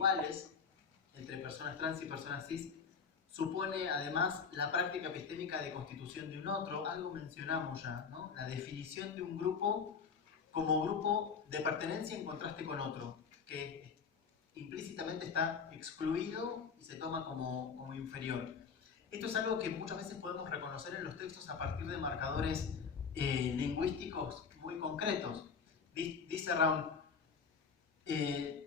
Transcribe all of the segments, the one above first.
iguales entre personas trans y personas cis supone además la práctica epistémica de constitución de un otro, algo mencionamos ya, ¿no? La definición de un grupo como grupo de pertenencia en contraste con otro, que implícitamente está excluido y se toma como inferior. Esto es algo que muchas veces podemos reconocer en los textos a partir de marcadores lingüísticos muy concretos. Dice Raun,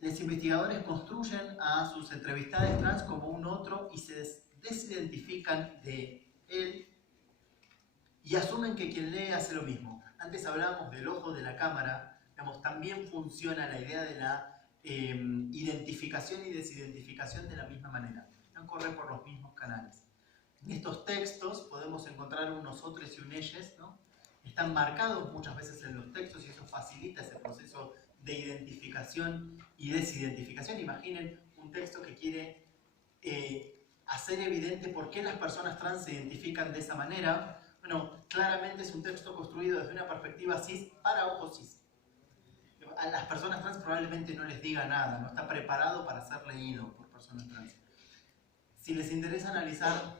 los investigadores construyen a sus entrevistados trans como un otro y se desidentifican de él y asumen que quien lee hace lo mismo. Antes hablábamos del ojo de la cámara, digamos, también funciona la idea de la identificación y desidentificación de la misma manera, no corre por los mismos canales. En estos textos podemos encontrar un nosotros y un ellos, ¿no? Están marcados muchas veces en los textos y eso facilita ese proceso de identificación y desidentificación. Imaginen un texto que quiere hacer evidente por qué las personas trans se identifican de esa manera. Bueno, claramente es un texto construido desde una perspectiva cis para ojos cis. A las personas trans probablemente no les diga nada, no está preparado para ser leído por personas trans. Si les interesa analizar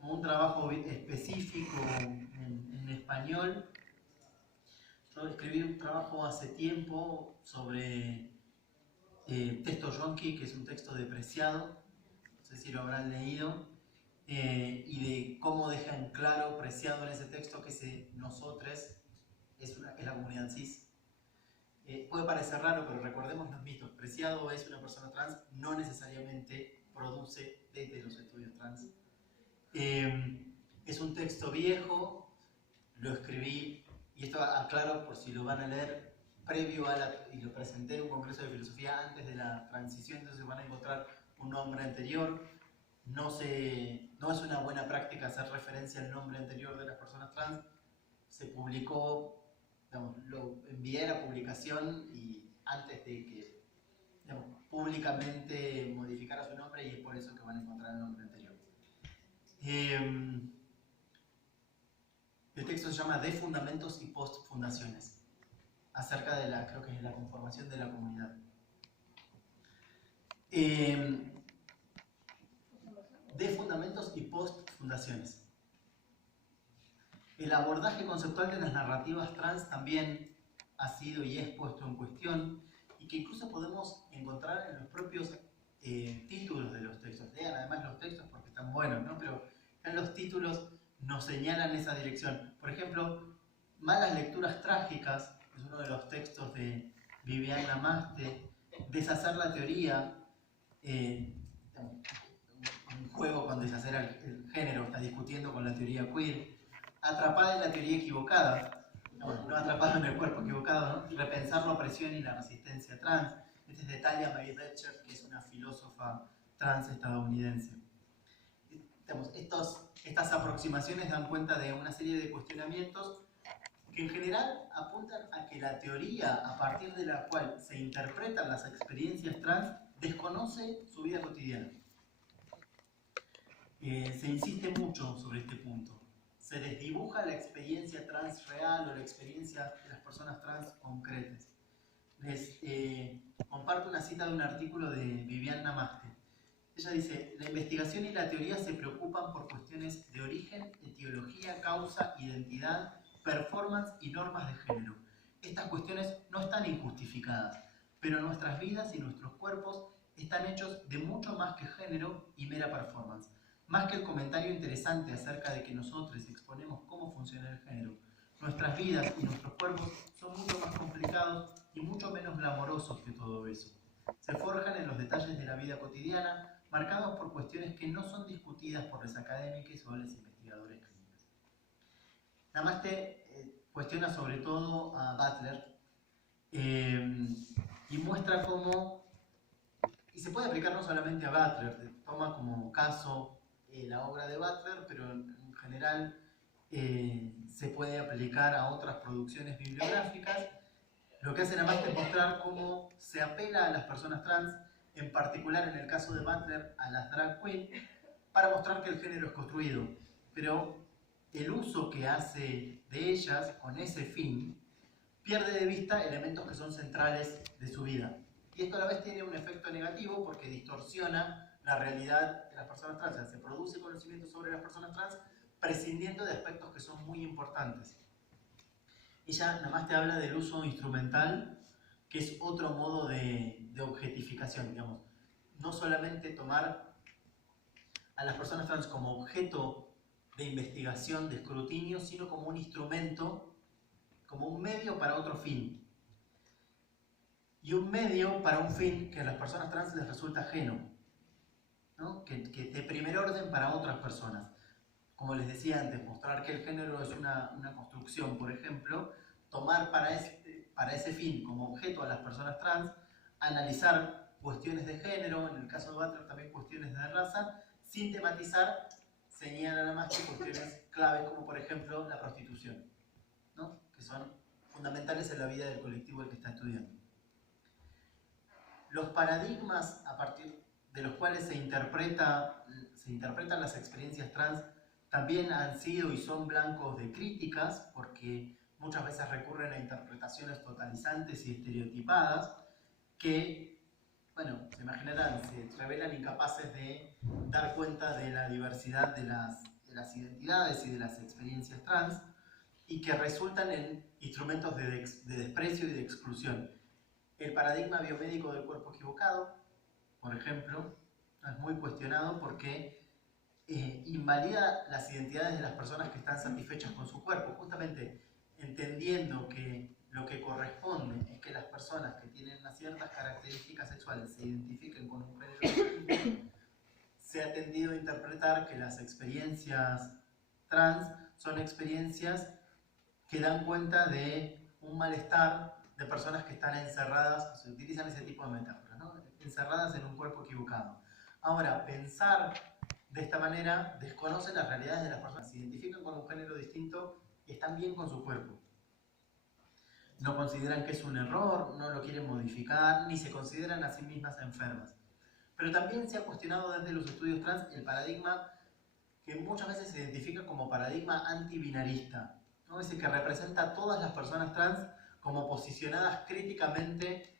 un trabajo específico en español, yo escribí un trabajo hace tiempo sobre texto yonki, que es un texto de Preciado, no sé si lo habrán leído, y de cómo deja en claro Preciado en ese texto que ese nosotres es la comunidad cis. Puede parecer raro, pero recordemos los mitos. Preciado es una persona trans, no necesariamente produce desde los estudios trans. Es un texto viejo, lo escribí, y esto aclaro por si lo van a leer, previo a y lo presenté en un congreso de filosofía antes de la transición, entonces van a encontrar un nombre anterior. No es una buena práctica hacer referencia al nombre anterior de las personas trans. Se publicó, digamos, lo envié a la publicación y antes de que, digamos, públicamente modificara su nombre, y es por eso que van a encontrar el nombre anterior. El texto se llama De Fundamentos y Postfundaciones, acerca de creo que es la conformación de la comunidad. De Fundamentos y Postfundaciones. El abordaje conceptual de las narrativas trans también ha sido y es puesto en cuestión, y que incluso podemos encontrar en los propios títulos de los textos. Lean además los textos porque están buenos, ¿no? Pero en los títulos nos señalan esa dirección. Por ejemplo, Malas lecturas trágicas, es uno de los textos de Vivian Namaste. Deshacer la teoría, un juego con deshacer el género, está discutiendo con la teoría queer. Atrapada en la teoría equivocada, no atrapado en el cuerpo equivocado, ¿no? Repensar la opresión y la resistencia trans. Este es de Talia Marie Betcher, que es una filósofa trans estadounidense. Estas aproximaciones dan cuenta de una serie de cuestionamientos que en general apuntan a que la teoría a partir de la cual se interpretan las experiencias trans desconoce su vida cotidiana. Se insiste mucho sobre este punto. Se desdibuja la experiencia trans real o la experiencia de las personas trans concretas. Les comparto una cita de un artículo de Vivian Namaste. Ella dice: la investigación y la teoría se preocupan por cuestiones de origen, etiología, causa, identidad, performance y normas de género. Estas cuestiones no están injustificadas, pero nuestras vidas y nuestros cuerpos están hechos de mucho más que género y mera performance. Más que el comentario interesante acerca de que nosotros exponemos cómo funciona el género, nuestras vidas y nuestros cuerpos son mucho más complicados y mucho menos glamorosos que todo eso. Se forjan en los detalles de la vida cotidiana, marcados por cuestiones que no son discutidas por los académicos o los investigadores clínicos. Namaste cuestiona sobre todo a Butler y muestra cómo, y se puede aplicar no solamente a Butler, toma como caso la obra de Butler, pero en general se puede aplicar a otras producciones bibliográficas. Lo que hace Namaste es mostrar cómo se apela a las personas trans, en particular en el caso de Butler a las drag queens, para mostrar que el género es construido, pero el uso que hace de ellas con ese fin pierde de vista elementos que son centrales de su vida. Y esto a la vez tiene un efecto negativo porque distorsiona la realidad de las personas trans. O sea, se produce conocimiento sobre las personas trans prescindiendo de aspectos que son muy importantes. Ella nada más te habla del uso instrumental, que es otro modo de objetificación, digamos. No solamente tomar a las personas trans como objeto de investigación, de escrutinio, sino como un instrumento, como un medio para otro fin. Y un medio para un fin que a las personas trans les resulta ajeno, ¿no? que de primer orden para otras personas. Como les decía antes, mostrar que el género es una construcción, por ejemplo, tomar para ese fin como objeto a las personas trans, analizar cuestiones de género, en el caso de Butler también cuestiones de raza, sin tematizar, señala nada más que cuestiones claves como por ejemplo la prostitución, ¿no? Que son fundamentales en la vida del colectivo del que está estudiando. Los paradigmas a partir de los cuales se interpretan las experiencias trans también han sido y son blancos de críticas porque muchas veces recurren a interpretaciones totalizantes y estereotipadas que, bueno, se imaginarán, se revelan incapaces de dar cuenta de la diversidad de las identidades y de las experiencias trans y que resultan en instrumentos de desprecio y de exclusión. El paradigma biomédico del cuerpo equivocado, por ejemplo, es muy cuestionado porque invalida las identidades de las personas que están satisfechas con su cuerpo, justamente entendiendo que lo que corresponde es que las personas que tienen unas ciertas características sexuales se identifiquen con un género distinto. Se ha tendido a interpretar que las experiencias trans son experiencias que dan cuenta de un malestar de personas que están encerradas, se utilizan ese tipo de metáforas, ¿no? Encerradas en un cuerpo equivocado. Ahora, pensar de esta manera desconoce las realidades de las personas, se identifican con un género distinto y están bien con su cuerpo. No consideran que es un error, no lo quieren modificar, ni se consideran a sí mismas enfermas. Pero también se ha cuestionado desde los estudios trans el paradigma que muchas veces se identifica como paradigma antibinarista, ¿no? Ese que representa a todas las personas trans como posicionadas críticamente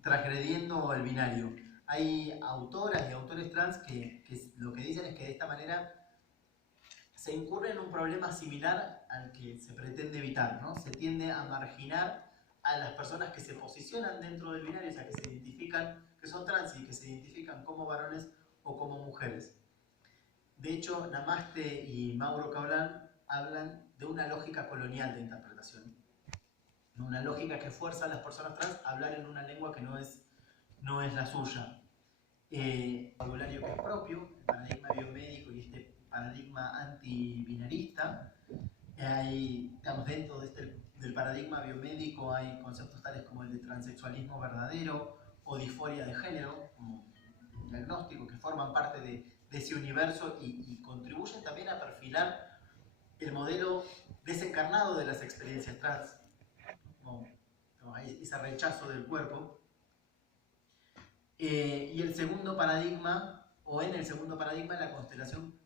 transgrediendo el binario. Hay autoras y autores trans que lo que dicen es que de esta manera se incurre en un problema similar al que se pretende evitar, ¿no? Se tiende a marginar a las personas que se posicionan dentro del binario, o sea, que se identifican, que son trans y que se identifican como varones o como mujeres. De hecho, Namaste y Mauro Cabral hablan de una lógica colonial de interpretación. Una lógica que fuerza a las personas trans a hablar en una lengua que no es la suya. El vocabulario que es propio, el paradigma biomédico y este paradigma antibinarista. Digamos, dentro del paradigma biomédico hay conceptos tales como el de transexualismo verdadero o disforia de género, como diagnóstico, que forman parte de ese universo y contribuyen también a perfilar el modelo desencarnado de las experiencias trans, como ese rechazo del cuerpo. Y el segundo paradigma, o en el segundo paradigma, la constelación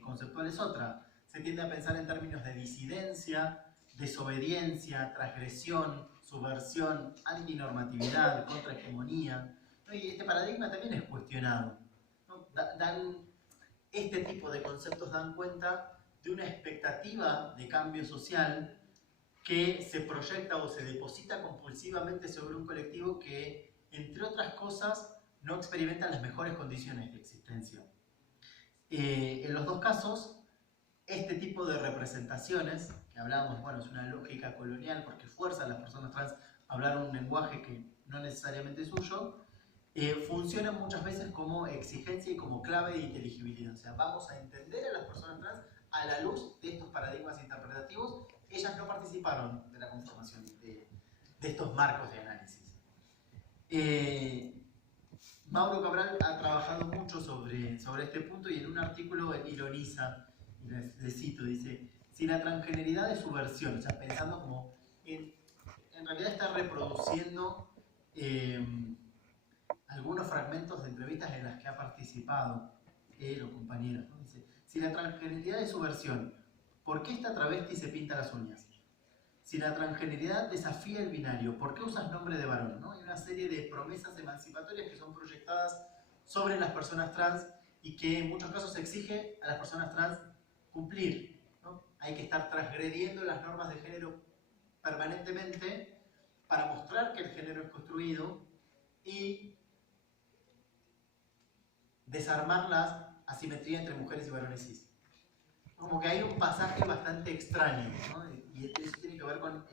conceptual es otra. Se tiende a pensar en términos de disidencia, desobediencia, transgresión, subversión, antinormatividad, contrahegemonía. Y este paradigma también es cuestionado, ¿no? Este tipo de conceptos dan cuenta de una expectativa de cambio social que se proyecta o se deposita compulsivamente sobre un colectivo que, entre otras cosas, no experimenta las mejores condiciones de existencia. En los dos casos, este tipo de representaciones, que hablábamos, bueno, es una lógica colonial porque fuerza a las personas trans a hablar un lenguaje que no necesariamente es suyo, funcionan muchas veces como exigencia y como clave de inteligibilidad. O sea, vamos a entender a las personas trans a la luz de estos paradigmas interpretativos. Ellas no participaron de la conformación de estos marcos de análisis. Mauro Cabral ha trabajado mucho sobre este punto y en un artículo ironiza, le cito, dice: si la transgeneridad es subversión, o sea, pensando como en realidad está reproduciendo algunos fragmentos de entrevistas en las que ha participado él o compañeros, ¿no? Dice: si la transgeneridad es subversión, ¿por qué esta travesti se pinta las uñas? Si la transgeneridad desafía el binario, ¿por qué usas nombre de varón? ¿No? Hay una serie de promesas emancipatorias que son proyectadas sobre las personas trans y que en muchos casos exige a las personas trans cumplir, ¿no? Hay que estar transgrediendo las normas de género permanentemente para mostrar que el género es construido y desarmar la asimetría entre mujeres y varones cis. Como que hay un pasaje bastante extraño, ¿no? Y eso tiene que ver con